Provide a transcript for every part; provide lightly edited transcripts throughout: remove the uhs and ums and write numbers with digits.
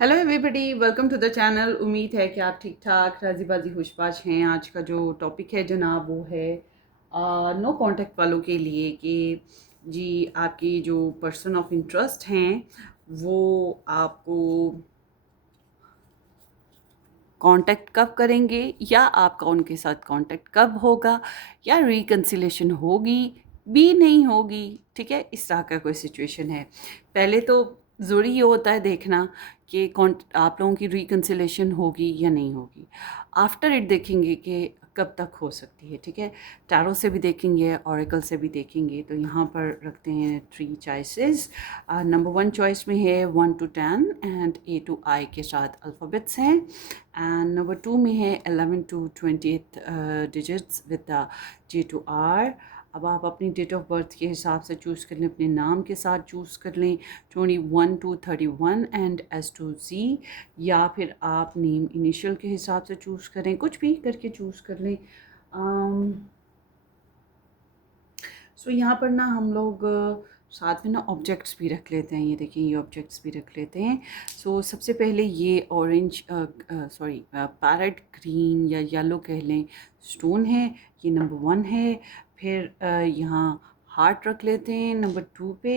Hello everybody, welcome to the channel. उम्मीद है कि आप ठीक ठाक राजी बाजी खुशबाश हैं। आज का जो टॉपिक है जनाब वो है नो कांटेक्ट वालों के लिए कि जी आपकी जो पर्सन ऑफ इंटरेस्ट हैं वो आपको कांटेक्ट कब करेंगे या आपका उनके साथ कांटेक्ट कब होगा या रिकन्सिलेशन होगी भी नहीं होगी। ठीक है, इस तरह का कोई सिचुएशन है। पहले तो ज़रूरी ये होता है देखना कि कौन आप लोगों की रिकन्सिलेशन होगी या नहीं होगी। आफ्टर इट देखेंगे कि कब तक हो सकती है। ठीक है, टैरो से भी देखेंगे, ऑरेकल से भी देखेंगे। तो यहाँ पर रखते हैं 3 चॉइसेस। नंबर 1 चॉइस में है 1 to 10 and A to I के साथ अल्फ़ाबेट्स हैं। एंड नंबर 2 में है 11 to 28 digits with the J to R। अब आप अपनी डेट ऑफ बर्थ के हिसाब से चूज़ कर लें, अपने नाम के साथ चूज़ कर लें 21 to 31 and S to Z, या फिर आप नेम इनिशियल के हिसाब से चूज़ करें, कुछ भी करके चूज़ कर लें। सो यहाँ पर ना हम लोग साथ में ना ऑब्जेक्ट्स भी रख लेते हैं। ये देखिए, ये ऑब्जेक्ट्स भी रख लेते हैं। सो सबसे पहले ये ऑरेंज पैरेट ग्रीन या येलो कह लें स्टोन है, ये नंबर 1 है। फिर यहाँ हार्ट रख लेते हैं नंबर 2 पे।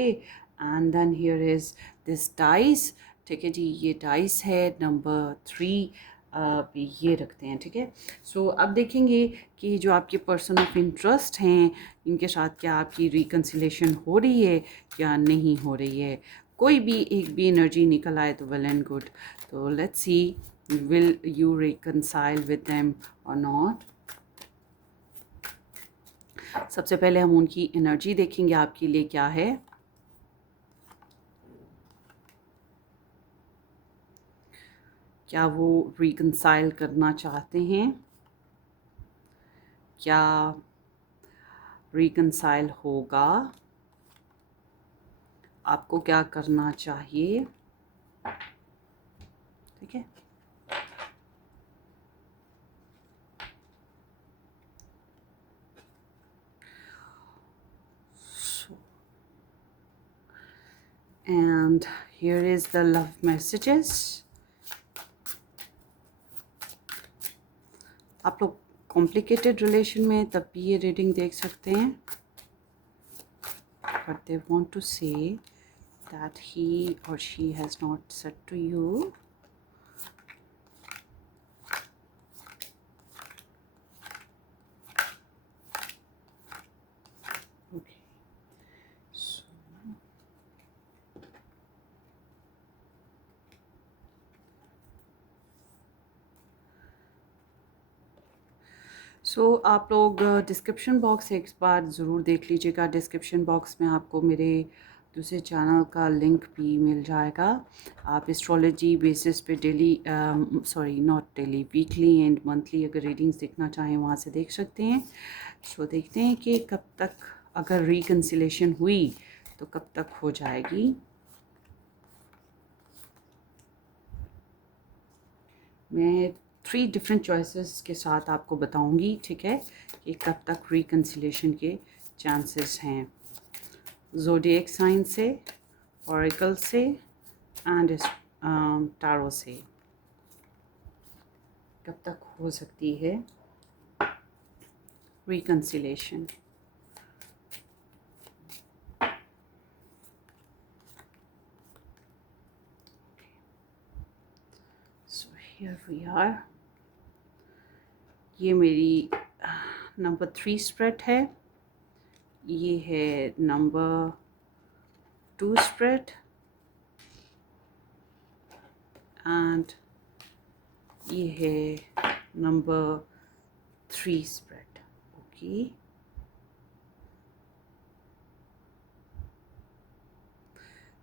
And then here is this dice. ठीक है जी, ये डाइस है नंबर 3 पे ये रखते हैं। ठीक है, सो अब देखेंगे कि जो आपके पर्सन ऑफ इंटरेस्ट हैं इनके साथ क्या आपकी रिकन्सिलेशन हो रही है या नहीं हो रही है। कोई भी एक भी एनर्जी निकल आए तो वेल एंड गुड। तो let's see, will you reconcile with them और नॉट। सबसे पहले हम उनकी एनर्जी देखेंगे आपके लिए क्या है। क्या वो रिकन्साइल करना चाहते हैं, क्या रिकन्साइल होगा, आपको क्या करना चाहिए। ठीक है, and here is the love messages। आप लोग कॉम्प्लिकेटेड रिलेशन में तब भी ये रीडिंग देख सकते हैं, but they want to say that he or she has not said to you. Okay, so आप लोग डिस्क्रिप्शन बॉक्स एक बार ज़रूर देख लीजिएगा। डिस्क्रिप्शन बॉक्स में आपको मेरे दूसरे चैनल का लिंक भी मिल जाएगा। आप एस्ट्रोलॉजी बेसिस पे daily sorry not daily, weekly and monthly अगर रीडिंग्स देखना चाहें वहाँ से देख सकते हैं। सो देखते हैं कि कब तक, अगर रिकन्सिलेशन हुई तो कब तक हो जाएगी। मैं 3 डिफरेंट चॉइसेस के साथ आपको बताऊंगी। ठीक है, कि कब तक रिकन्सिलेशन के चांसेस हैं। ज़ोडिएक साइन से, ऑरेकल से एंड टारो से कब तक हो सकती है reconciliation. So here we are. ये मेरी नंबर 3 स्प्रेड है, ये है नंबर 2 स्प्रेड एंड ये है नंबर 3 स्प्रेड। ओके,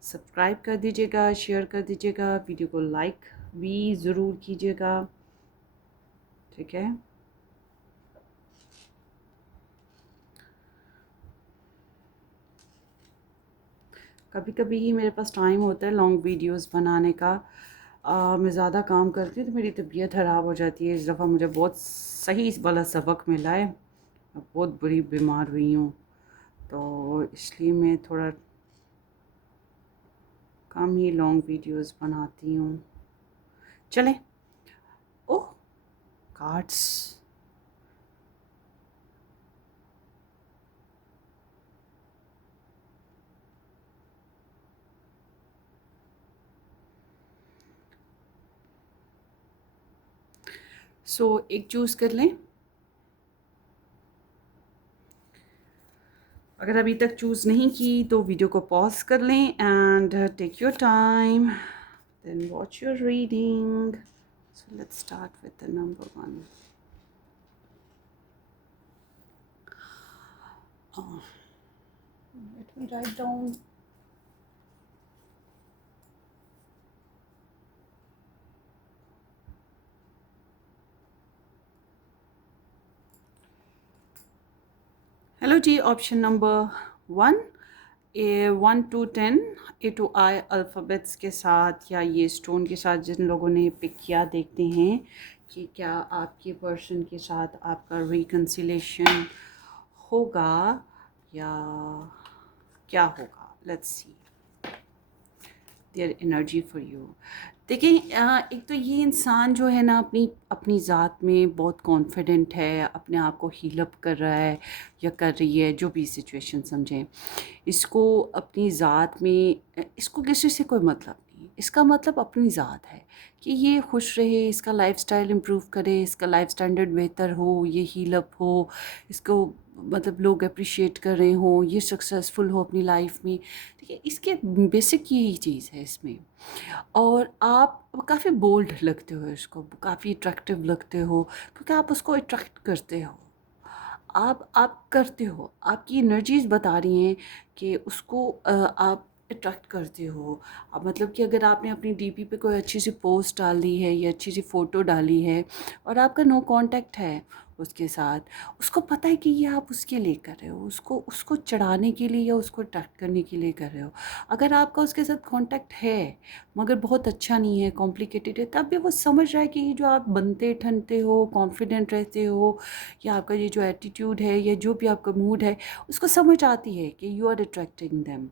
सब्सक्राइब कर दीजिएगा, शेयर कर दीजिएगा, वीडियो को लाइक भी ज़रूर कीजिएगा। ठीक है, कभी कभी ही मेरे पास टाइम होता है लॉन्ग वीडियोस बनाने का। मैं ज़्यादा काम करती हूँ तो मेरी तबीयत ख़राब हो जाती है। इस दफ़ा मुझे बहुत सही वाला सबक मिला है, मैं बहुत बुरी बीमार हुई हूँ, तो इसलिए मैं थोड़ा कम ही लॉन्ग वीडियोस बनाती हूँ। चलें। ओह, कार्ड्स। सो एक चूज़ कर लें। अगर अभी तक चूज़ नहीं की तो वीडियो को पॉज कर लें and take your time, then watch your reading. So let's start with the number 1। Let me write down. Hello जी, option number 1, A 1 to 10 A to I alphabets के साथ या ये स्टोन के साथ जिन लोगों ने पिक किया, देखते हैं कि क्या आपके पर्सन के साथ आपका रिकन्सिलेशन होगा या क्या होगा। Let's see their energy for you. देखिए, एक तो ये इंसान जो है ना, अपनी अपनी ज़ात में बहुत कॉन्फिडेंट है, अपने आप को हील अप कर रहा है या कर रही है, जो भी सिचुएशन समझें। इसको अपनी ज़ात में, इसको किसी से कोई मतलब नहीं, इसका मतलब अपनी ज़ात है कि ये खुश रहे, इसका लाइफस्टाइल इम्प्रूव करे, इसका लाइफ स्टैंडर्ड बेहतर हो, ये हील अप हो, इसको मतलब लोग अप्रिशिएट कर रहे हों, ये सक्सेसफुल हो अपनी लाइफ में। ठीक है, इसके बेसिक यही चीज़ है इसमें। और आप काफ़ी बोल्ड लगते हो, इसको काफ़ी अट्रैक्टिव लगते हो, क्योंकि आप उसको अट्रैक्ट करते हो। आप करते हो, आपकी एनर्जीज बता रही हैं कि उसको आप अट्रैक्ट करते हो। अब मतलब कि अगर आपने अपनी डीपी पे कोई अच्छी सी पोस्ट डाल दी है या अच्छी सी फ़ोटो डाली है और आपका नो कांटेक्ट है उसके साथ, उसको पता है कि ये आप उसके लिए कर रहे हो, उसको उसको चढ़ाने के लिए या उसको अट्रैक्ट करने के लिए कर रहे हो। अगर आपका उसके साथ कांटेक्ट है मगर बहुत अच्छा नहीं है, कॉम्प्लिकेटेड है, तब भी वो समझ रहा है कि ये जो आप बनते ठनते हो, कॉन्फिडेंट रहते हो, या आपका ये जो एटीट्यूड है या जो भी आपका मूड है, उसको समझ आती है कि यू आर अट्रैक्टिंग देम।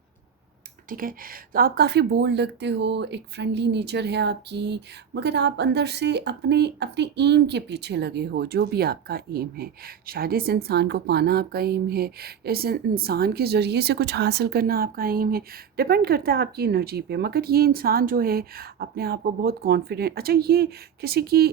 ठीक है, तो आप काफ़ी बोल्ड लगते हो, एक फ्रेंडली नेचर है आपकी, मगर आप अंदर से अपने अपने एम के पीछे लगे हो, जो भी आपका एम है। शायद इस इंसान को पाना आपका एम है, इस इंसान के ज़रिए से कुछ हासिल करना आपका एम है, डिपेंड करता है आपकी एनर्जी पे। मगर ये इंसान जो है अपने आप को बहुत कॉन्फिडेंट, अच्छा ये किसी की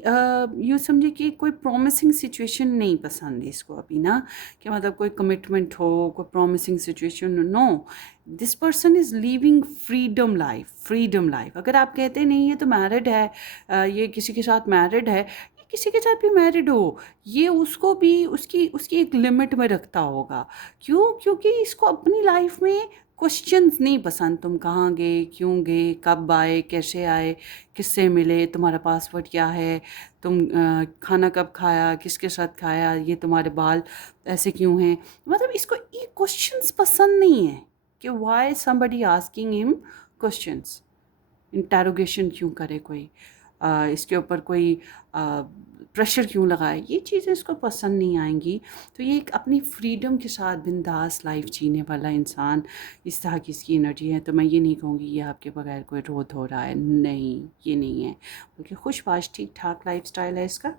यूँ समझे कि कोई प्रॉमिसिंग सिचुएशन नहीं पसंद है इसको अभी ना, कि मतलब कोई कमिटमेंट हो, कोई promising situation, no. This person is living freedom life, freedom life. अगर आप कहते हैं नहीं ये तो मैरिड है, ये किसी के साथ मैरिड है, ये किसी के साथ भी मैरिड हो, ये उसको भी उसकी उसकी एक लिमिट में रखता होगा। क्यों? क्योंकि इसको अपनी लाइफ में क्वेश्चंस नहीं पसंद। तुम कहाँ गए, क्यों गए, कब आए, कैसे आए, किससे मिले, तुम्हारा पासवर्ड क्या है, तुम खाना कब खाया, किसके साथ खाया, ये तुम्हारे बाल ऐसे क्यों हैं। मतलब इसको ये क्वेश्चंस पसंद नहीं है कि why somebody asking him questions, interrogation क्यों करे कोई, इसके ऊपर कोई प्रेशर क्यों लगाए, ये चीज़ें इसको पसंद नहीं आएंगी। तो ये एक अपनी फ्रीडम के साथ बिंदास लाइफ जीने वाला इंसान, इस तरह की इसकी एनर्जी है। तो मैं ये नहीं कहूँगी ये आपके बगैर कोई रोध हो रहा है, नहीं, ये नहीं है, बल्कि खुशबाश ठीक ठाक लाइफ स्टाइल है इसका।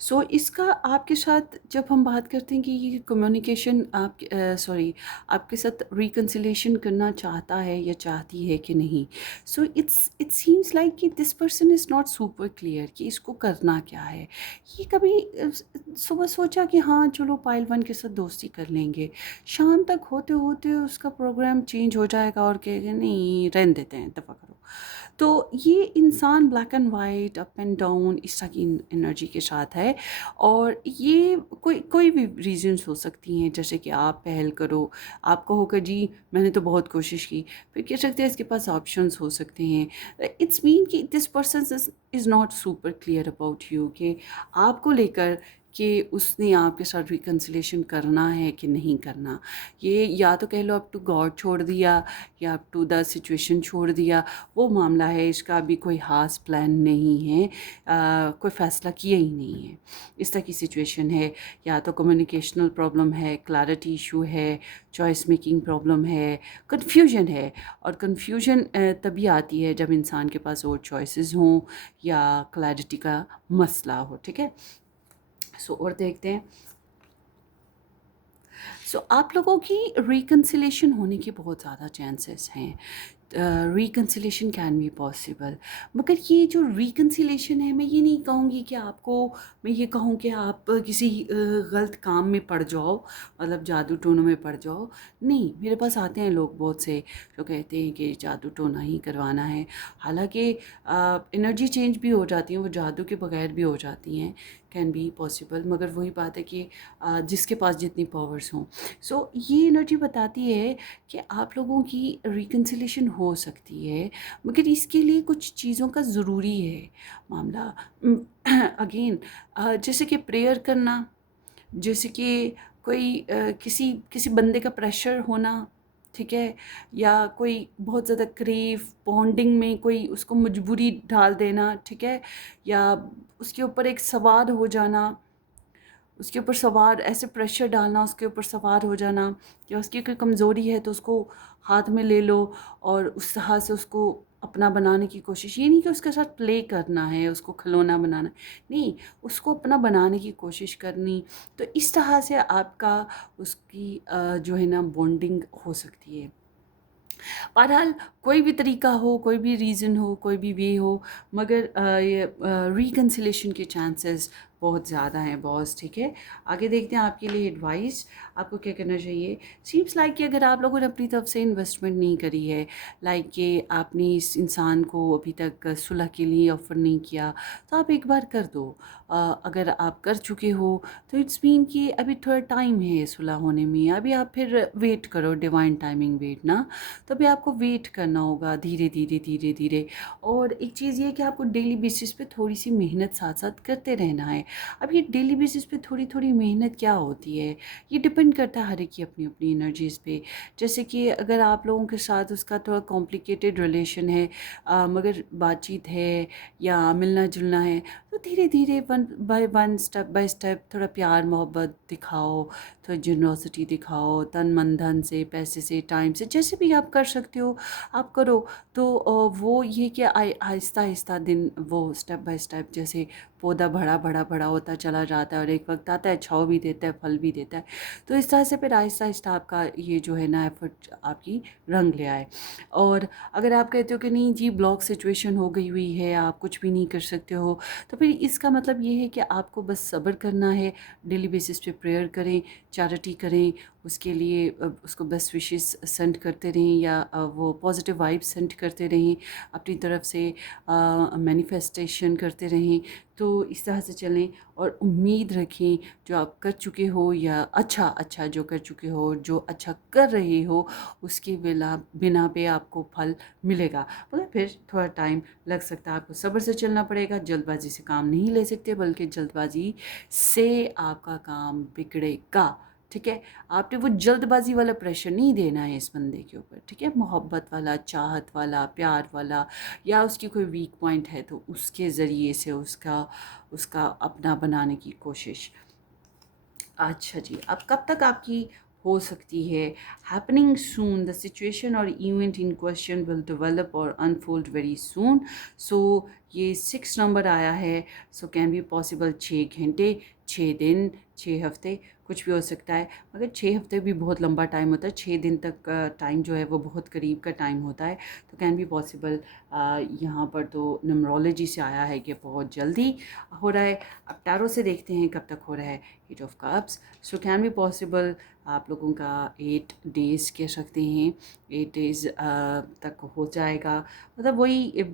सो इसका आपके साथ जब हम बात करते हैं कि ये कम्युनिकेशन आप सॉरी आपके साथ रिकन्सिलेशन करना चाहता है या चाहती है कि नहीं, सो इट सीम्स लाइक कि this person is not super clear कि इसको करना क्या है। ये कभी सुबह सोचा कि हाँ चलो पायल वन के साथ दोस्ती कर लेंगे, शाम तक होते होते उसका प्रोग्राम चेंज हो जाएगा और कहेगा नहीं रहने देते हैं, दफ़ा करो। तो ये इंसान black and white, up and down इस तरह की एनर्जी के साथ है। और ये कोई कोई भी रीजंस हो सकती हैं, जैसे कि आप पहल करो, आप कहोगे जी मैंने तो बहुत कोशिश की, फिर कह सकते हैं इसके पास ऑप्शंस हो सकते हैं। इट्स मीन कि this person is not super clear about you, कि आपको लेकर कि उसने आपके साथ रिकन्सिलेशन करना है कि नहीं करना। ये या तो कह लो अप टू गॉड छोड़ दिया या अप टू द सिचुएशन छोड़ दिया, वो मामला है। इसका अभी कोई ख़ास प्लान नहीं है, कोई फ़ैसला किया ही नहीं है। इस तरह की सिचुएशन है। या तो कम्युनिकेशनल प्रॉब्लम है, क्लैरिटी इशू है, चॉइस मेकिंग प्रॉब्लम है, कन्फ्यूजन है। और कन्फ्यूजन तभी आती है जब इंसान के पास और चॉइसेस हों या क्लैरिटी का मसला हो। ठीक है, सो और देखते हैं। सो आप लोगों की रिकन्सिलेशन होने के बहुत ज़्यादा चांसेस हैं। रिकन्सिलेशन कैन बी पॉसिबल, मगर ये जो रिकन्सिलेशन है, मैं ये नहीं कहूँगी कि आपको, मैं ये कहूँ कि आप किसी गलत काम में पड़ जाओ, मतलब जादू टोनों में पड़ जाओ। नहीं, मेरे पास आते हैं लोग बहुत से जो कहते हैं कि जादू टोना ही करवाना है। हालांकि एनर्जी चेंज भी हो जाती हैं, वो जादू के बगैर भी हो जाती हैं, कैन बी पॉसिबल। मगर वही बात है कि जिसके पास जितनी पावर्स हों। सो ये एनर्जी बताती है कि आप लोगों की रिकन्सिलेशन हो सकती है, मगर इसके लिए कुछ चीज़ों का ज़रूरी है मामला। अगेन, जैसे कि प्रेयर करना, जैसे कि कोई किसी किसी बंदे का प्रेशर होना, ठीक है, या कोई बहुत ज़्यादा क्रेव बॉन्डिंग में कोई उसको मजबूरी डाल देना, ठीक है, या उसके ऊपर एक सवार हो जाना, उसके ऊपर सवार ऐसे प्रेशर डालना, उसके ऊपर सवार हो जाना, या उसकी कोई कमज़ोरी है तो उसको हाथ में ले लो और उस तरह से उसको अपना बनाने की कोशिश। ये नहीं कि उसके साथ प्ले करना है, उसको खिलौना बनाना, नहीं, उसको अपना बनाने की कोशिश करनी। तो इस तरह से आपका उसकी जो है ना बॉन्डिंग हो सकती है। बहरहाल, कोई भी तरीका हो, कोई भी रीज़न हो, कोई भी वे हो, मगर ये रिकन्सिलेशन के चांसेस बहुत ज़्यादा हैं बॉस। ठीक है, आगे देखते हैं आपके लिए एडवाइस आपको क्या करना चाहिए। सीम्स लाइक कि अगर आप लोगों ने अपनी तरफ से इन्वेस्टमेंट नहीं करी है, लाइक कि आपने इस इंसान को अभी तक सुलह के लिए ऑफ़र नहीं किया, तो आप एक बार कर दो। अगर आप कर चुके हो तो इट्स मीन कि अभी थोड़ा टाइम है सुलह होने में, अभी आप फिर वेट करो, डिवाइन टाइमिंग वेट ना। तो अभी आपको वेट करना होगा, धीरे धीरे धीरे धीरे। और एक चीज़ ये है कि आपको डेली बेसिस पे थोड़ी सी मेहनत साथ साथ करते रहना है। अब ये डेली बेसिस पे थोड़ी थोड़ी मेहनत क्या होती है, ये डिपेंड करता है हर एक की अपनी अपनी एनर्जीज़ पे। जैसे कि अगर आप लोगों के साथ उसका थोड़ा कॉम्प्लिकेटेड रिलेशन है, मगर बातचीत है या मिलना जुलना है, तो धीरे धीरे वन स्टेप बाय स्टेप थोड़ा प्यार मोहब्बत दिखाओ, थोड़ी जनरोसिटी दिखाओ, तन मन धन से, पैसे से, टाइम से, जैसे भी आप कर सकते हो आप करो। तो वो ये कि आहिस्ता आहिस्ता दिन, वो स्टेप बाय स्टेप, जैसे पौधा बड़ा बड़ा बड़ा होता चला जाता है और एक वक्त आता है छाँव भी देता है, फल भी देता है। तो इस तरह से फिर आहिस्ता आहिस्ता आपका ये जो है ना एफर्ट आपकी रंग ले आए। और अगर आप कहते हो कि नहीं जी ब्लॉक सिचुएशन हो गई हुई है, आप कुछ भी नहीं कर सकते हो, तो फिर इसका मतलब ये है कि आपको बस सब्र करना है, डेली बेसिस पे प्रेयर करें, चैरिटी करें, उसके लिए उसको बेस्ट विशेस सेंड करते रहें, या वो पॉजिटिव वाइब्स सेंड करते रहें, अपनी तरफ से मैनिफेस्टेशन करते रहें। तो इस तरह से चलें और उम्मीद रखें जो आप कर चुके हो, या अच्छा अच्छा जो कर चुके हो, जो अच्छा कर रहे हो, उसके बिना पे आपको फल मिलेगा। मतलब फिर थोड़ा टाइम लग सकता है, आपको सब्र से चलना पड़ेगा, जल्दबाजी से काम नहीं ले सकते, बल्कि जल्दबाजी से आपका काम बिगड़ेगा। ठीक है, आपने वो जल्दबाजी वाला प्रेशर नहीं देना है इस बंदे के ऊपर। ठीक है, मोहब्बत वाला, चाहत वाला, प्यार वाला, या उसकी कोई वीक पॉइंट है तो उसके ज़रिए से उसका उसका अपना बनाने की कोशिश। अच्छा जी, अब कब तक आपकी हो सकती है? Happening soon, the situation or event in question will develop or unfold very soon. सो ये 6 नंबर आया है। सो कैन बी पॉसिबल 6 घंटे, 6 दिन, 6 हफ्ते, कुछ भी हो सकता है। मगर 6 हफ्ते भी बहुत लंबा टाइम होता है, 6 दिन तक का टाइम जो है वो बहुत करीब का टाइम होता है। तो कैन बी पॉसिबल, यहाँ पर तो न्यूमरोलॉजी से आया है कि बहुत जल्दी हो रहा है। अब टैरो से देखते हैं कब तक हो रहा है। Eight of cups, so can be possible आप लोगों का 8 डेज़ कह सकते हैं, 8 डेज़ तक हो जाएगा। मतलब वही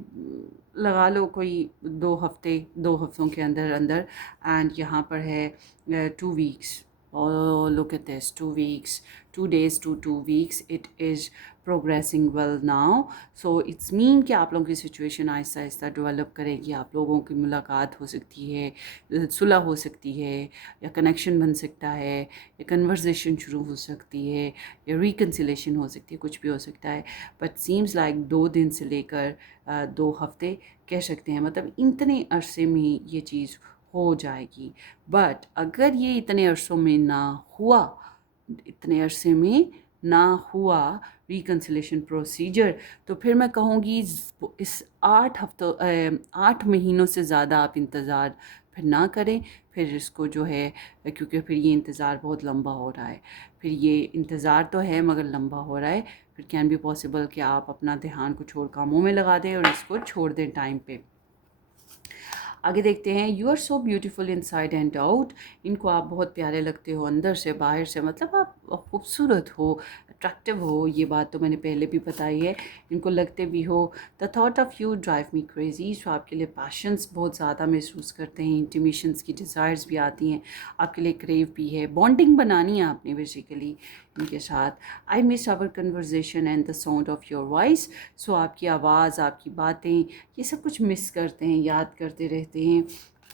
लगा लो कोई 2 हफ्ते, 2 हफ्तों के अंदर अंदर। एंड यहाँ पर है 2 weeks, Oh, look at this, 2 weeks, 2 days to 2 weeks, it is progressing well now. So it's mean कि आप लोगों की सिचुएशन आहिस्ता आहिस्ता डेवलप करेगी, आप लोगों की मुलाकात हो सकती है, सुलह हो सकती है, या कनेक्शन बन सकता है, या कन्वर्सेशन शुरू हो सकती है, या रिकन्सिलेशन हो सकती है, कुछ भी हो सकता है। बट सीम्स लाइक 2 दिन से लेकर 2 हफ्ते कह सकते हैं, मतलब इतने अरसे में ये चीज़ हो जाएगी। बट अगर ये इतने अरसों में ना हुआ, इतने अरसे में ना हुआ रिकन्सिलेशन प्रोसीजर, तो फिर मैं कहूँगी इस 8 महीनों से ज़्यादा आप इंतज़ार फिर ना करें। फिर इसको जो है, क्योंकि फिर ये इंतज़ार बहुत लंबा हो रहा है, फिर ये इंतज़ार तो है मगर लंबा हो रहा है, फिर कैन बी पॉसिबल कि आप अपना ध्यान कुछ और कामों में लगा दें और इसको छोड़ दें टाइम पे। आगे देखते हैं, you are so beautiful inside and out. इनको आप बहुत प्यारे लगते हो अंदर से बाहर से, मतलब आप खूबसूरत हो, अट्रैक्टिव हो, ये बात तो मैंने पहले भी बताई है। इनको लगते भी हो। The thought of you drive me crazy. So आपके लिए पैशंस बहुत ज़्यादा महसूस करते हैं, इंटीमेशंस की डिज़ायर्स भी आती हैं, आपके लिए क्रेव भी है, बॉन्डिंग बनानी है आपने बेसिकली इनके साथ। I miss our conversation and the sound of your voice. So आपकी आवाज़, आपकी बातें, ये सब कुछ मिस करते हैं, याद करते रहते हैं।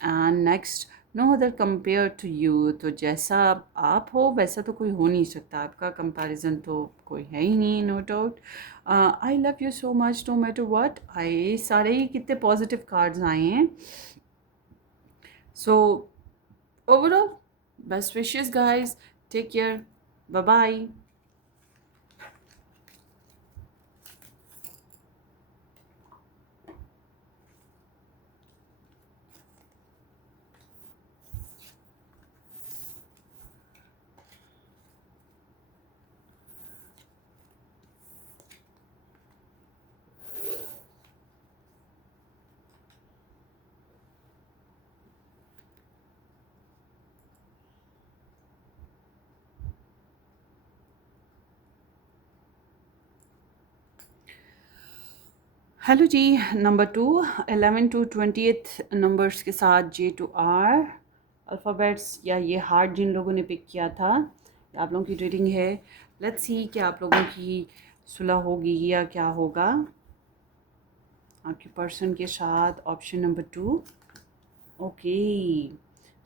And next, no other compare to you. तो जैसा आप हो वैसा तो कोई हो नहीं सकता, आपका कंपैरिजन तो कोई है ही नहीं, no doubt. I love you so much no matter what. आई सारे ही कितने पॉजिटिव कार्ड्स आए हैं। So overall best wishes guys, take care, bye bye. Hello जी, नंबर 2, 11 to 20 नंबर्स के साथ J to R अल्फ़ाबेट्स, या ये हार्ट जिन लोगों ने पिक किया था, आप लोगों की रीडिंग है। लेट्स सी कि आप लोगों की सुलह होगी या क्या होगा आपके पर्सन के साथ। Option number 2। ओके,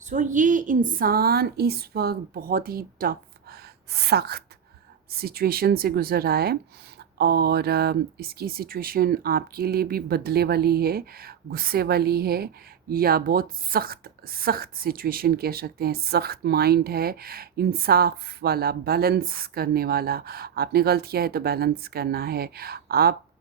सो ये इंसान इस वक्त बहुत ही टफ, सख्त सिचुएशन से गुज़र रहा है, और इसकी सिचुएशन आपके लिए भी बदले वाली है, गुस्से वाली है, या बहुत सख्त सख्त सिचुएशन कह सकते हैं। सख्त माइंड है, इंसाफ वाला, बैलेंस करने वाला। आपने गलत किया है तो बैलेंस करना है।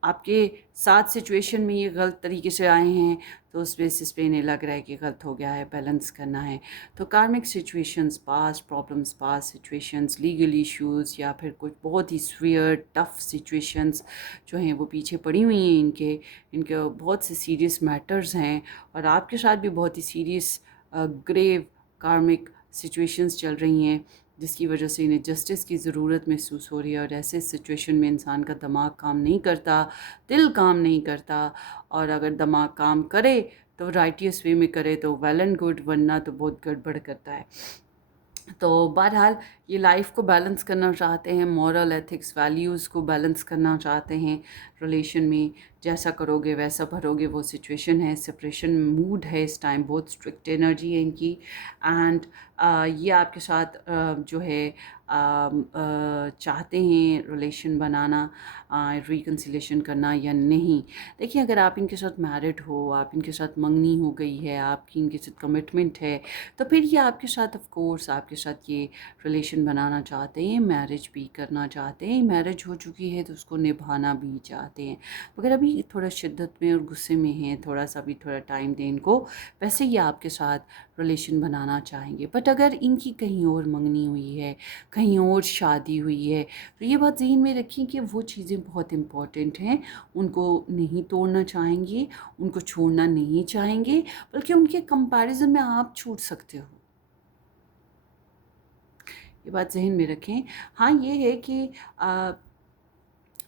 आपके साथ सिचुएशन में ये गलत तरीके से आए हैं, तो उस बेसिस पे इन्हें लग रहा है कि गलत हो गया है, बैलेंस करना है। तो कार्मिक situations, past problems, past situations, legal issues, या फिर कुछ बहुत ही स्वीयर टफ सिचुएशंस जो हैं वो पीछे पड़ी हुई हैं इनके। इनके बहुत से सीरियस मैटर्स हैं, और आपके साथ भी बहुत ही सीरियस ग्रेव कार्मिक सिचुएशंस चल रही हैं, जिसकी वजह से इन्हें जस्टिस की ज़रूरत महसूस हो रही है। और ऐसे सिचुएशन में इंसान का दिमाग काम नहीं करता, दिल काम नहीं करता, और अगर दिमाग काम करे तो राइटियस वे में करे तो वेल एंड गुड, वरना तो बहुत गड़बड़ करता है। तो बहरहाल ये लाइफ को बैलेंस करना चाहते हैं, मॉरल एथिक्स वैल्यूज़ को बैलेंस करना चाहते हैं रिलेशन में। जैसा करोगे वैसा भरोगे, वो सिचुएशन है, सेपरेशन मूड है इस टाइम, बहुत स्ट्रिक्ट एनर्जी है इनकी। एंड ये आपके साथ जो है चाहते हैं रिलेशन बनाना, रिकन्सिलेशन करना या नहीं। देखिए, अगर आप इनके साथ मैरिड हो, आप इनके साथ मंगनी हो गई है, आपकी इनके साथ कमिटमेंट है, तो फिर ये आपके साथ ऑफ कोर्स आपके साथ ये रिलेशन बनाना चाहते हैं, मैरिज भी करना चाहते हैं। मैरिज हो चुकी है तो उसको निभाना भी चाहते हैं, मगर अभी थोड़ा शिद्दत में और गुस्से में हैं, थोड़ा सा भी थोड़ा टाइम दें इनको। वैसे ये आपके साथ रिलेशन बनाना चाहेंगे, बट अगर इनकी कहीं और मंगनी हुई है, कहीं और शादी हुई है, तो ये बात ज़हन में रखें कि वो चीज़ें बहुत इम्पॉर्टेंट हैं, उनको नहीं तोड़ना चाहेंगे, उनको छोड़ना नहीं चाहेंगे, बल्कि उनके कंपैरिजन में आप छूट सकते हो। ये बात ज़हन में रखें। हाँ, ये है कि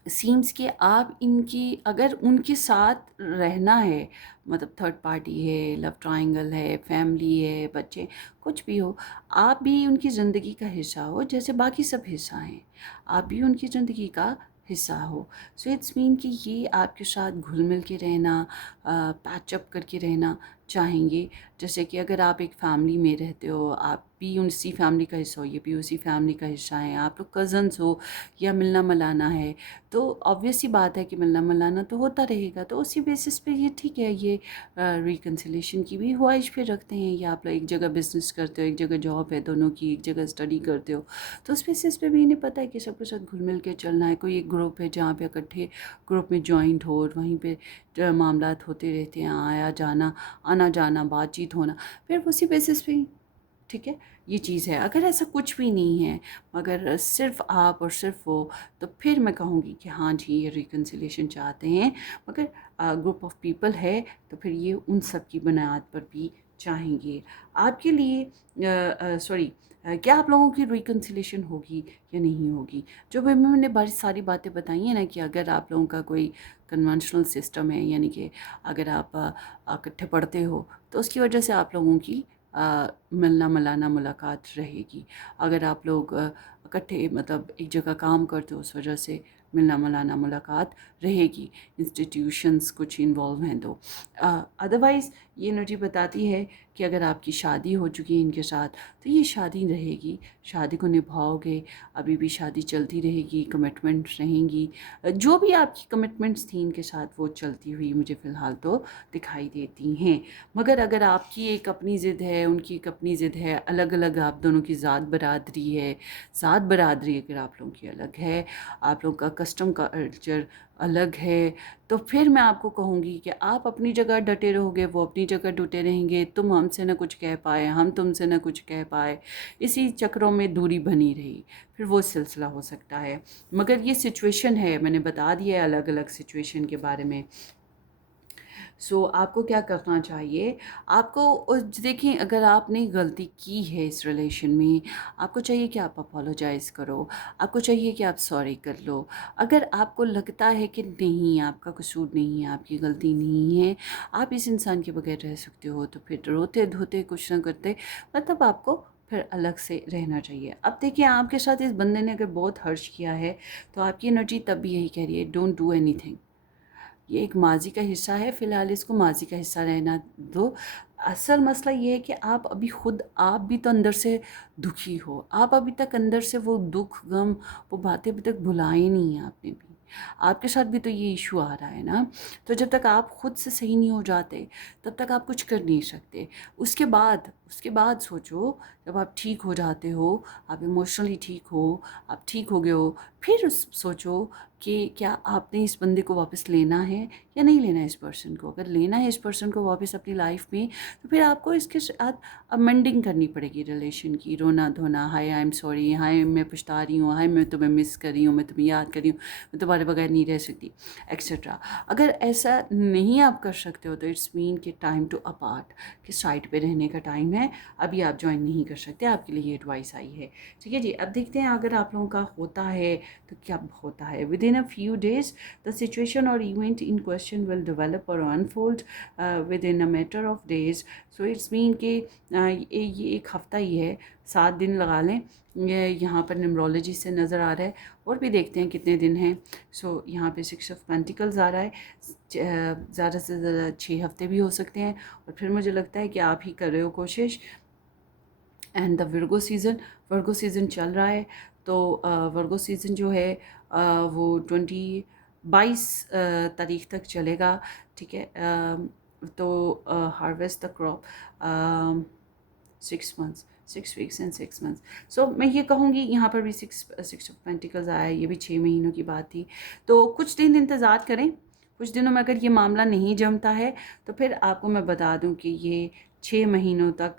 सीम्स कि आप इनकी अगर उनके साथ रहना है, मतलब थर्ड पार्टी है, लव ट्रायंगल है, फैमिली है, बच्चे, कुछ भी हो, आप भी उनकी ज़िंदगी का हिस्सा हो जैसे बाकी सब हिस्सा हैं। आप भी उनकी ज़िंदगी का हिस्सा हो। सो इट्स मीन कि ये आपके साथ घुल मिल के रहना, पैचअप करके रहना चाहेंगे। जैसे कि अगर आप एक फैमिली में रहते हो, आप भी उसी फैमिली का हिस्सा हो, ये भी उसी फैमिली का हिस्सा है, आप लोग कज़न्स हो या मिलना मिलाना है, तो ऑब्वियस सी बात है कि मिलना मिलाना तो होता रहेगा। तो उसी बेसिस पे ये ठीक है, ये रिकन्सिलेशन की भी ख्वाहिश पे रखते हैं। या आप लोग एक जगह बिजनेस करते हो, एक जगह जॉब है, दोनों की एक जगह स्टडी करते हो, तो उस बेसिस पे भी इन्हें पता है कि सबके साथ घुल मिल के चलना है। कोई एक ग्रुप है जहाँ पे इकट्ठे ग्रुप में जॉइंट हो और वहीं पे मामलात होते रहते हैं, आया जाना, आना जाना, बातचीत होना, फिर उसी बेसिस पे ठीक है ये चीज़ है। अगर ऐसा कुछ भी नहीं है, मगर सिर्फ आप और सिर्फ वो, तो फिर मैं कहूँगी कि हाँ जी, ये रिकन्सिलेशन चाहते हैं। मगर ग्रुप ऑफ पीपल है तो फिर ये उन सब की बुनियाद पर भी चाहेंगे। आपके लिए सॉरी, क्या आप लोगों की रिकन्सिलेशन होगी या नहीं होगी? जो भी मैंने बड़ी सारी बातें बताई हैं ना, कि अगर आप लोगों का कोई कन्वेंशनल सिस्टम है, यानी कि अगर आप इकट्ठे पढ़ते हो, तो उसकी वजह से आप लोगों की मिलना मिलाना मुलाकात रहेगी। अगर आप लोग इकट्ठे मतलब एक जगह काम करते हो, उस वजह से मिलना मिलाना मुलाकात रहेगी। इंस्टीट्यूशंस कुछ इन्वॉल्व हैं तो अदरवाइज़ ये एनर्जी बताती है कि अगर आपकी शादी हो चुकी है इनके साथ, तो ये शादी रहेगी, शादी को निभाओगे, अभी भी शादी चलती रहेगी, कमिटमेंट रहेंगी। जो भी आपकी कमिटमेंट्स थी इनके साथ वो चलती हुई मुझे फ़िलहाल तो दिखाई देती हैं। मगर अगर आपकी एक अपनी ज़िद है, उनकी एक अपनी ज़िद है, अलग अलग आप दोनों की ज़ात बरादरी है, ज़ात बरादरी अगर आप लोगों की अलग है, आप लोगों का कस्टम का कल्चर अलग है, तो फिर मैं आपको कहूँगी कि आप अपनी जगह डटे रहोगे, वो अपनी जगह डटे रहेंगे। तुम हमसे ना कुछ कह पाए, हम तुमसे ना कुछ कह पाए, इसी चक्रों में दूरी बनी रही, फिर वो सिलसिला हो सकता है। मगर ये सिचुएशन है, मैंने बता दिया है अलग अलग सिचुएशन के बारे में। सो आपको क्या करना चाहिए, आपको देखिए, अगर आपने गलती की है इस रिलेशन में, आपको चाहिए कि आप अपोलोजाइज़ करो, आपको चाहिए कि आप सॉरी कर लो। अगर आपको लगता है कि नहीं, आपका कसूर नहीं है, आपकी गलती नहीं है, आप इस इंसान के बगैर रह सकते हो, तो फिर रोते धोते कुछ ना करते, मतलब आपको फिर अलग से रहना चाहिए। अब देखिए, आपके साथ इस बंदे ने अगर बहुत हर्ष किया है, तो आपकी एनर्जी तब भी यही कह रही है, डोंट डू एनीथिंग। ये एक माजी का हिस्सा है, फ़िलहाल इसको माजी का हिस्सा रहना दो। असल मसला ये है कि आप अभी खुद, आप भी तो अंदर से दुखी हो, आप अभी तक अंदर से वो दुख, गम, वो बातें अभी तक भुलाई नहीं है आपने भी। आपके साथ भी तो ये इशू आ रहा है ना। तो जब तक आप खुद से सही नहीं हो जाते, तब तक आप कुछ कर नहीं सकते। उसके बाद सोचो, जब आप ठीक हो जाते हो, आप इमोशनली ठीक हो, आप ठीक हो गए हो, फिर सोचो कि क्या आपने इस बंदे को वापस लेना है या नहीं लेना है इस पर्सन को। अगर लेना है इस पर्सन को वापस अपनी लाइफ में, तो फिर आपको इसके साथ अमेंडिंग करनी पड़ेगी रिलेशन की। रोना धोना, हाय आई एम सॉरी, हाय मैं पछता रही हूँ, हाय मैं तुम्हें मिस कर रही हूँ, मैं तुम्हें याद कर रही हूँ, मैं तुम्हारे बगैर नहीं रह सकती, एक्सेट्रा। अगर ऐसा नहीं आप कर सकते हो, तो इट्स मीन कि टाइम टू अपार्ट, कि साइड पे रहने का टाइम है, अभी आप ज्वाइन नहीं कर सकते। आपके लिए ये एडवाइस आई है, ठीक है जी। अब देखते हैं अगर आप लोगों का होता है तो क्या होता है। Within a few days the situation or event in question will develop or unfold within a matter of days. So it's mean कि ये एक हफ़्ता ही है, 7 दिन लगा लें। ये यहाँ पर न्यूमरोलॉजी से नज़र आ रहा है, और भी देखते हैं कितने दिन हैं। सो यहाँ पे 6 ऑफ पेंटिकल्स आ रहा है, ज़्यादा से ज़्यादा 6 हफ्ते भी हो सकते हैं। और फिर मुझे लगता है कि आप ही कर रहे हो कोशिश। एंड द वर्गो सीज़न चल रहा है, तो वर्गो सीज़न जो है वो 22 तारीख तक चलेगा, ठीक है। तो harvest the crop 6 months, 6 weeks and 6 months. So मैं ये कहूँगी, यहाँ पर भी सिक्स ऑफ पेंटिकल्स आया है, ये भी 6 महीनों की बात थी। तो कुछ दिन इंतज़ार करें, कुछ दिनों में अगर ये मामला नहीं जमता है, तो फिर आपको मैं बता दूं कि ये 6 महीनों तक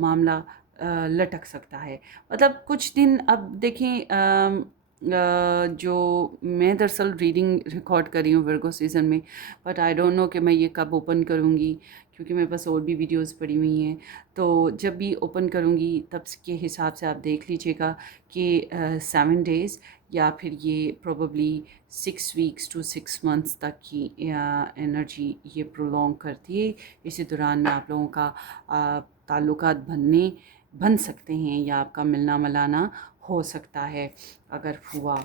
मामला लटक सकता है। मतलब कुछ दिन, अब देखें, जो मैं दरअसल रीडिंग रिकॉर्ड कर रही हूँ वर्गो सीज़न में, बट आई डोंट नो कि मैं ये कब ओपन करूँगी, क्योंकि मेरे पास और भी वीडियोस पड़ी हुई हैं। तो जब भी ओपन करूँगी तब के हिसाब से आप देख लीजिएगा कि 7 डेज़ या फिर ये प्रोबेबली 6 वीक्स टू 6 मंथ्स तक की एनर्जी ये प्रोलॉन्ग करती है। इसी दौरान में आप लोगों का ताल्लुकात बन सकते हैं या आपका मिलना मिलाना हो सकता है। अगर हुआ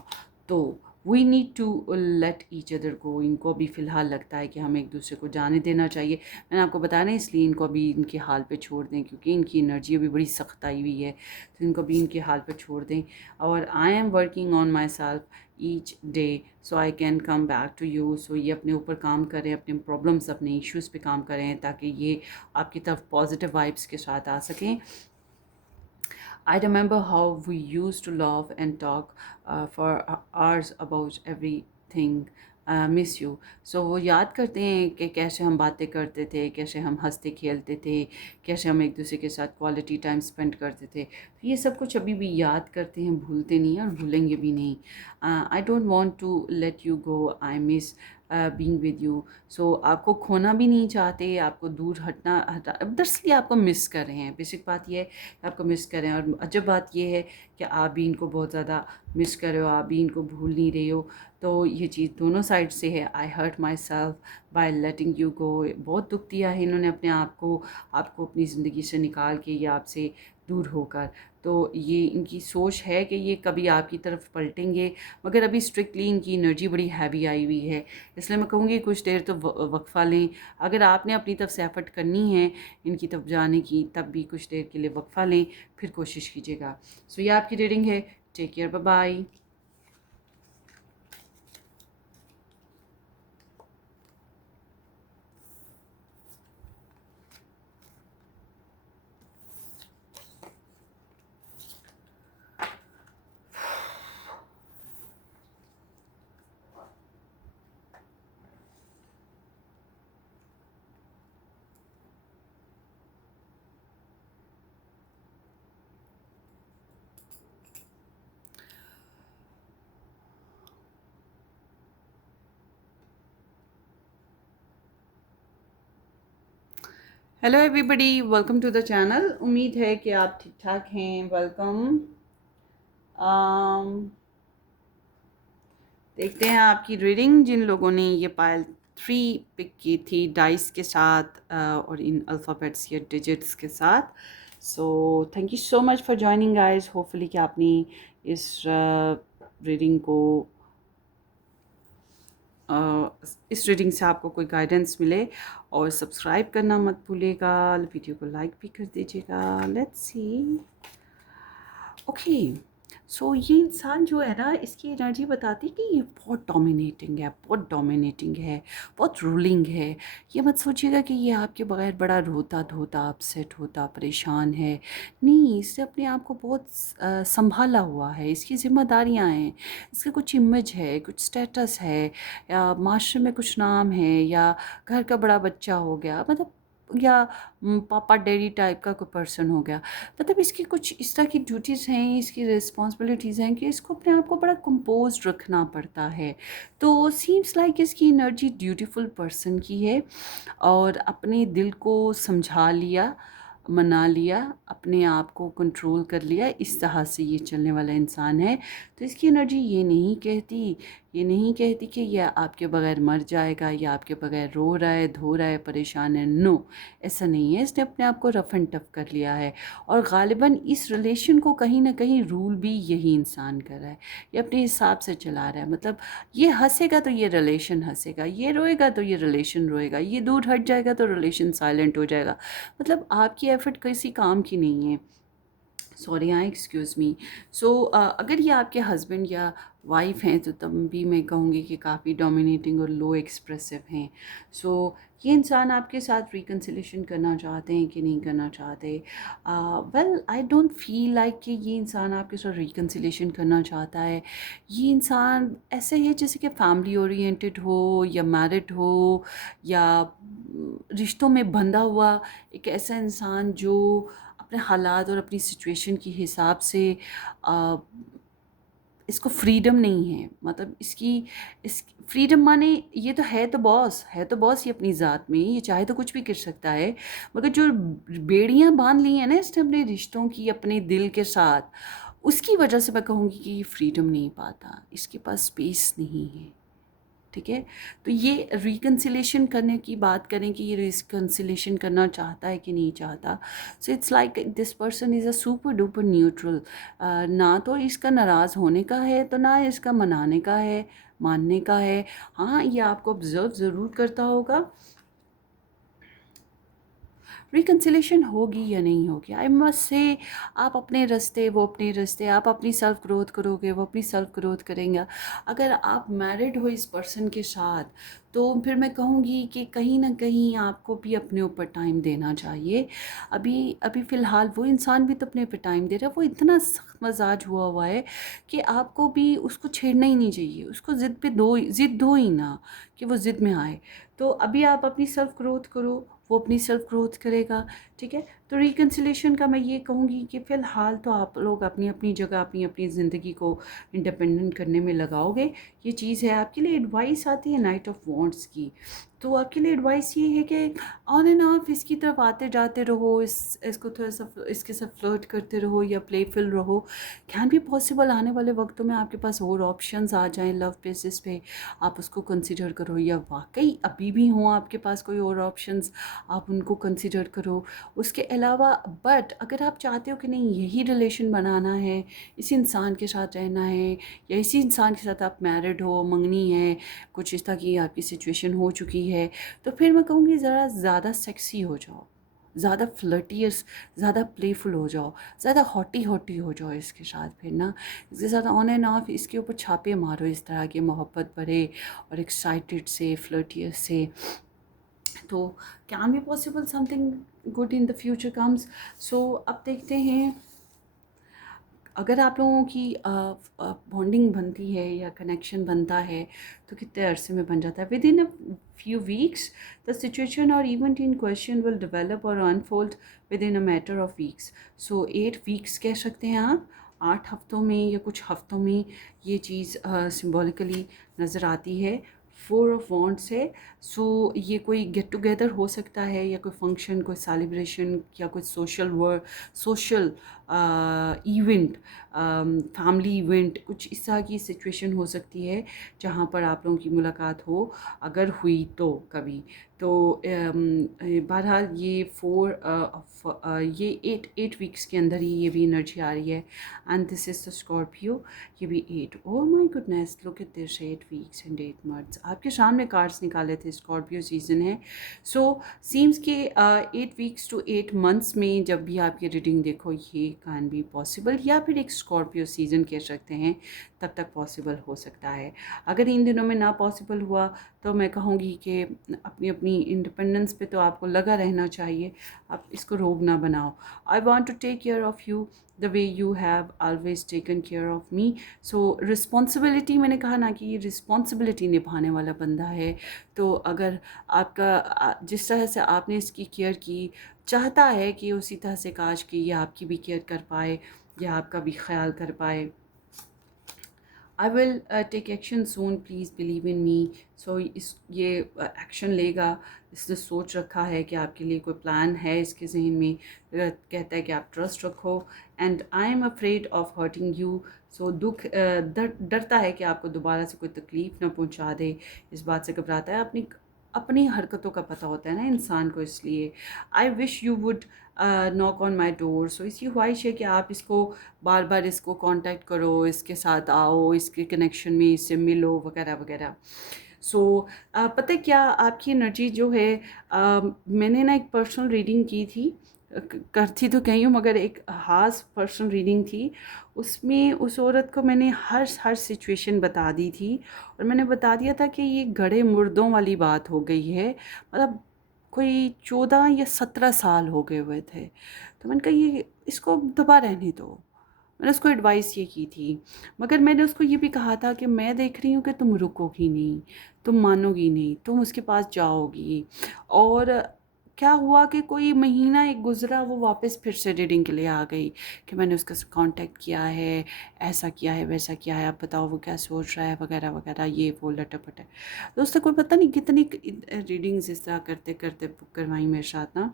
तो we need to let each other को। इनको अभी फ़िलहाल लगता है कि हमें एक दूसरे को जाने देना चाहिए। मैंने आपको बताया ना, इसलिए इनको अभी इनके हाल पे छोड़ दें, क्योंकि इनकी एनर्जी अभी बड़ी सख्त आई हुई है। तो इनको अभी इनके हाल पे छोड़ दें। और I am working on myself each day so I can come back to you. So ये अपने ऊपर काम करें, अपने प्रॉब्लम्स, अपने इश्यूज़ पे काम करें, ताकि ये आपकी तरफ पॉजिटिव वाइब्स के साथ आ सकें। I remember how we used to laugh and talk for hours about everything. Miss you. So वो याद करते हैं कि कैसे हम बातें करते थे, कैसे हम हंसते खेलते थे, कैसे हम एक दूसरे के साथ क्वालिटी टाइम स्पेंड करते थे। तो ये सब कुछ अभी भी याद करते हैं, भूलते नहीं हैं और भूलेंगे भी नहीं। I don't want to let you go, I miss being with you. So आपको खोना भी नहीं चाहते, आपको दूर हटा दरअसल ये आपको मिस कर रहे हैं। बेसिक बात ये है कि आपको मिस कर रहे हैं। और अजब बात ये है कि आप भी इनको बहुत ज़्यादा मिस कर रहे हो, आप भी इनको भूल नहीं रहे हो। तो ये चीज़ दोनों साइड से है। I hurt myself by letting you go. बहुत दुख दिया है इन्होंने अपने आप को, आपको अपनी ज़िंदगी से निकाल के या आपसे दूर होकर। तो ये इनकी सोच है कि ये कभी आपकी तरफ पलटेंगे, मगर अभी स्ट्रिक्टली इनकी एनर्जी बड़ी हैवी आई हुई है। इसलिए मैं कहूँगी कुछ देर तो वक्फ़ा लें। अगर आपने अपनी तरफ से एफ़र्ट करनी है इनकी तरफ जाने की, तब भी कुछ देर के लिए वक्फ़ा लें, फिर कोशिश कीजिएगा। सो ये आपकी रीडिंग है। Take care, bye bye. Hello everybody, welcome to the channel. उम्मीद है कि आप ठीक ठाक हैं। वेलकम। देखते हैं आपकी रीडिंग। जिन लोगों ने ये पायल 3 पिक की थी डाइस के साथ और इन अल्फ़ाबेट्स या डिजिट्स के साथ, so thank you so much for joining guys. Hopefully कि आपने इस रीडिंग को इस रीडिंग से आपको कोई गाइडेंस मिले। और सब्सक्राइब करना मत भूलिएगा, वीडियो को लाइक भी कर दीजिएगा। Let's see. ओके, सो ये इंसान जो है ना, इसकी एनर्जी बताती है कि ये बहुत डोमिनेटिंग है, बहुत डोमिनेटिंग है, बहुत रूलिंग है। ये मत सोचिएगा कि ये आपके बगैर बड़ा रोता धोता अपसेट होता परेशान है। नहीं, इससे अपने आप को बहुत संभाला हुआ है। इसकी जिम्मेदारियां हैं, इसका कुछ इमेज है, कुछ स्टेटस है, या माशरे में कुछ नाम है, या घर का बड़ा बच्चा हो गया, मतलब, या पापा डैडी टाइप का कोई पर्सन हो गया। मतलब इसकी कुछ इस तरह की ड्यूटीज़ हैं, इसकी रिस्पॉन्सिबिलिटीज़ हैं कि इसको अपने आप को बड़ा कंपोज रखना पड़ता है। तो सीम्स लाइक इसकी एनर्जी ड्यूटीफुल पर्सन की है, और अपने दिल को समझा लिया, मना लिया, अपने आप को कंट्रोल कर लिया। इस तरह से ये चलने वाला इंसान है। तो इसकी एनर्जी ये नहीं कहती कि यह आपके बगैर मर जाएगा, या आपके बगैर रो रहा है, धो रहा है, परेशान है। नो, ऐसा नहीं है। इसने अपने आप को रफ एंड टफ कर लिया है। और ग़ालिबन इस रिलेशन को कहीं ना कहीं रूल भी यही इंसान कर रहा है। ये अपने हिसाब से चला रहा है। मतलब ये हंसेगा तो ये रिलेशन हंसेगा, ये रोएगा तो ये रिलेशन रोएगा, ये दूर हट जाएगा तो रिलेशन साइलेंट हो जाएगा। मतलब आपकी एफ़र्ट किसी काम की नहीं है। सॉरी, हाँ, एक्सक्यूज़ मी। सो अगर ये आपके हस्बैंड या वाइफ हैं, तो तब भी मैं कहूँगी कि काफ़ी डोमिनेटिंग और लो एक्सप्रेसिव हैं। सो ये इंसान आपके साथ रिकन्सिलेशन करना चाहते हैं कि नहीं करना चाहते? Well, I don't feel like कि ये इंसान आपके साथ रिकन्सिलेशन करना चाहता है। ये इंसान ऐसे है जैसे कि फैमिली ओरिएंटेड हो, या मैरिड हो, या रिश्तों में बंधा हुआ एक ऐसा इंसान जो अपने हालात और अपनी सिचुएशन के हिसाब से इसको फ्रीडम नहीं है, मतलब इस फ्रीडम माने ये तो है, तो बॉस है, तो बॉस ये अपनी ज़ात में, ये चाहे तो कुछ भी कर सकता है। मगर जो बेड़ियां बांध ली हैं ना इसने अपने रिश्तों की, अपने दिल के साथ, उसकी वजह से मैं कहूँगी कि ये फ्रीडम नहीं पाता, इसके पास स्पेस नहीं है। ठीक है, तो ये रिकन्सिलेशन करने की बात करें कि ये रिकन्सिलेशन करना चाहता है कि नहीं चाहता। So it's like this person is a super duper neutral. ना तो इसका नाराज़ होने का है, तो ना इसका मनाने का है, मानने का है। हाँ, ये आपको ऑब्ज़र्व ज़रूर करता होगा। रिकन्सिलेशन होगी या नहीं होगी, आई मस्ट से, आप अपने रास्ते, वो अपने रास्ते, आप अपनी सेल्फ ग्रोथ करोगे, वो अपनी सेल्फ ग्रोथ करेंगे। अगर आप मैरिड हो इस पर्सन के साथ, तो फिर मैं कहूँगी कि कहीं ना कहीं आपको भी अपने ऊपर टाइम देना चाहिए। अभी अभी फ़िलहाल वो इंसान भी तो अपने ऊपर टाइम दे रहा है, वो इतना सख्त मजाज हुआ हुआ है कि आपको भी उसको छेड़ना ही नहीं चाहिए, उसको ज़िद दो ही ना कि वो ज़िद में आए। तो अभी आप अपनी सेल्फ ग्रोथ करो, वो अपनी सेल्फ ग्रोथ करेगा। ठीक है, तो रिकन्सिलेशन का मैं ये कहूँगी कि फ़िलहाल तो आप लोग अपनी अपनी जगह अपनी अपनी ज़िंदगी को इंडिपेंडेंट करने में लगाओगे। ये चीज़ है, आपके लिए एडवाइस आती है नाइट ऑफ वॉन्ट्स की। तो आपके लिए एडवाइस ये है कि ऑन एंड ऑफ इसकी तरफ आते जाते रहो, इसको थोड़ा सा इसके साथ फ्लर्ट करते रहो या प्लेफुल रहो। कैन भी पॉसिबल आने वाले वक्तों में आपके पास और ऑप्शंस आ जाएं लव बेसिस पे, आप उसको कंसिडर करो, या वाकई अभी भी हो आपके पास कोई और ऑप्शंस, आप उनको कंसिडर करो। उसके अलावा बट अगर आप चाहते हो कि नहीं यही रिलेशन बनाना है, इसी इंसान के साथ रहना है, या इसी इंसान के साथ आप मैरिड हो, मंगनी है, कुछ इस तरह की आपकी सिचुएशन हो चुकी है, तो फिर मैं कहूँगी ज़रा ज़्यादा सेक्सी हो जाओ, ज़्यादा फ्लर्टियस, ज़्यादा प्लेफुल हो जाओ, ज़्यादा हॉटी हॉटी हो जाओ इसके साथ। फिर ना इसके साथ ऑन एंड ऑफ इसके ऊपर छापे मारो इस तरह के मोहब्बत भरे और एक्साइटेड से, फ्लर्टियस से। तो can be possible something good in the future comes. So अब देखते हैं, अगर आप लोगों की बॉन्डिंग बनती है या कनेक्शन बनता है तो कितने अरसे में बन जाता है। Within a few weeks the situation or event in question will develop or unfold within a matter of weeks. So 8 weeks कह सकते हैं आप, 8 हफ्तों में या कुछ हफ्तों में ये चीज़ सिम्बॉलिकली नज़र आती है। 4 ऑफ वॉन्ट्स है। सो ये कोई गेट टुगेदर हो सकता है, या कोई फंक्शन, कोई सेलिब्रेशन, या कोई सोशल इवेंट, फैमिली इवेंट, कुछ इस तरह की सिचुएशन हो सकती है जहाँ पर आप लोगों की मुलाकात हो, अगर हुई तो कभी। तो बहरहाल ये ये 8 वीक्स के अंदर ही ये भी एनर्जी आ रही है। And this is the Scorpio, ये भी 8, oh my goodness, look at this, 8 weeks and 8 months आपके सामने कार्ड्स निकाले थे, स्कॉर्पियो सीजन है। सो सीम्स के 8 वीक्स टू 8 मंथ्स में जब भी आपकी रीडिंग देखो, ये कैन बी पॉसिबल, या फिर एक स्कॉर्पियो सीजन कह सकते हैं, तब तक पॉसिबल हो सकता है। अगर इन दिनों में ना पॉसिबल हुआ तो मैं कहूँगी कि अपनी अपनी इंडिपेंडेंस पे तो आपको लगा रहना चाहिए, आप इसको रोग ना बनाओ। I want to take care of you the way you have always taken care of me. So responsibility, मैंने कहा ना कि ये रिस्पॉन्सिबिलिटी निभाने वाला बंदा है। तो अगर आपका जिस तरह से आपने इसकी केयर की, चाहता है कि उसी तरह से काश कि ये आपकी भी केयर कर पाए या आपका भी ख्याल कर पाए। I will take action soon, please believe in me. So इस ये एक्शन लेगा, इसने सोच रखा है कि आपके लिए कोई प्लान है इसके जहन में, कहता है कि आप ट्रस्ट रखो। And I am afraid of hurting you. So डरता है कि आपको दोबारा से कोई तकलीफ़ ना पहुंचा दे, इस बात से घबराता है। अपनी अपनी हरकतों का पता होता है ना इंसान को, इसलिए I wish you would knock on my door. So इसकी ख्वाहिश है कि आप इसको बार बार इसको कांटेक्ट करो, इसके साथ आओ, इसके कनेक्शन में इससे मिलो, वगैरह वगैरह। सो पता है क्या, आपकी एनर्जी जो है, मैंने ना एक पर्सनल रीडिंग की थी, करती तो कहीं हूँ, मगर एक ख़ास पर्सनल रीडिंग थी। उसमें उस औरत को मैंने हर सिचुएशन बता दी थी, और मैंने बता दिया था कि ये गड़े मुर्दों वाली बात हो गई है। मतलब कोई 14 या 17 साल हो गए हुए थे, तो मैंने कहा ये इसको दबा रहने दो। मैंने उसको एडवाइस ये की थी, मगर मैंने उसको ये भी कहा था कि मैं देख रही हूँ कि तुम रुकोगी नहीं, तुम मानोगी नहीं, तुम उसके पास जाओगी, और क्या हुआ कि कोई महीना एक गुज़रा, वो वापस फिर से रीडिंग के लिए आ गई कि मैंने उसका कांटेक्ट किया है, ऐसा किया है, वैसा किया है, आप बताओ वो क्या सोच रहा है, वगैरह वगैरह, ये वो लटपट है। दोस्तों कोई पता नहीं कितनी रीडिंग्स इस तरह करते करते बुक करवाई मेरे साथ ना।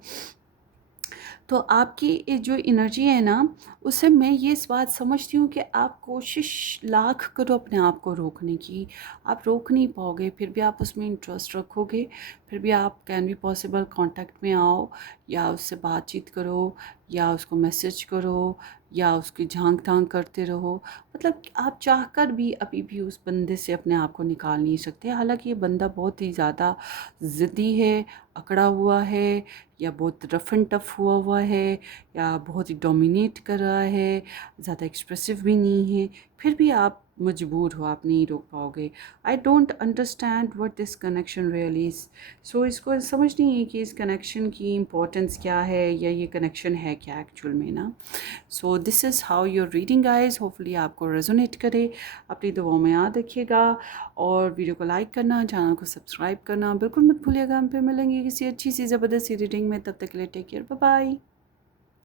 तो आपकी ये जो एनर्जी है ना, उससे मैं ये इस बात समझती हूँ कि आप कोशिश लाख करो अपने आप को रोकने की, आप रोक नहीं पाओगे, फिर भी आप उसमें इंटरेस्ट रखोगे, फिर भी आप कैन बी पॉसिबल कांटेक्ट में आओ, या उससे बातचीत करो, या उसको मैसेज करो, या उसकी झांक तांक करते रहो। मतलब आप चाहकर भी अभी भी उस बंदे से अपने आप को निकाल नहीं सकते। हालांकि ये बंदा बहुत ही ज़्यादा ज़िद्दी है, अकड़ा हुआ है, या बहुत रफ एंड टफ हुआ हुआ है, या बहुत ही डोमिनेट कर रहा है, ज़्यादा एक्सप्रेसिव भी नहीं है, फिर भी आप मजबूर हो, आप नहीं रोक पाओगे। I don't understand what this connection really is. So इसको समझ नहीं है कि इस कनेक्शन की इम्पोर्टेंस क्या है, या ये कनेक्शन है क्या एक्चुअल में ना। So this is how your reading guys, hopefully आपको रेजोनेट करे। अपनी दुआओं में याद रखिएगा, और वीडियो को लाइक करना, चैनल को सब्सक्राइब करना बिल्कुल मत भूलिएगा। हम फिर मिलेंगे किसी अच्छी सी ज़बरदस्त सी रीडिंग में, तब तक के लिए टेक केयर, बाय बाय।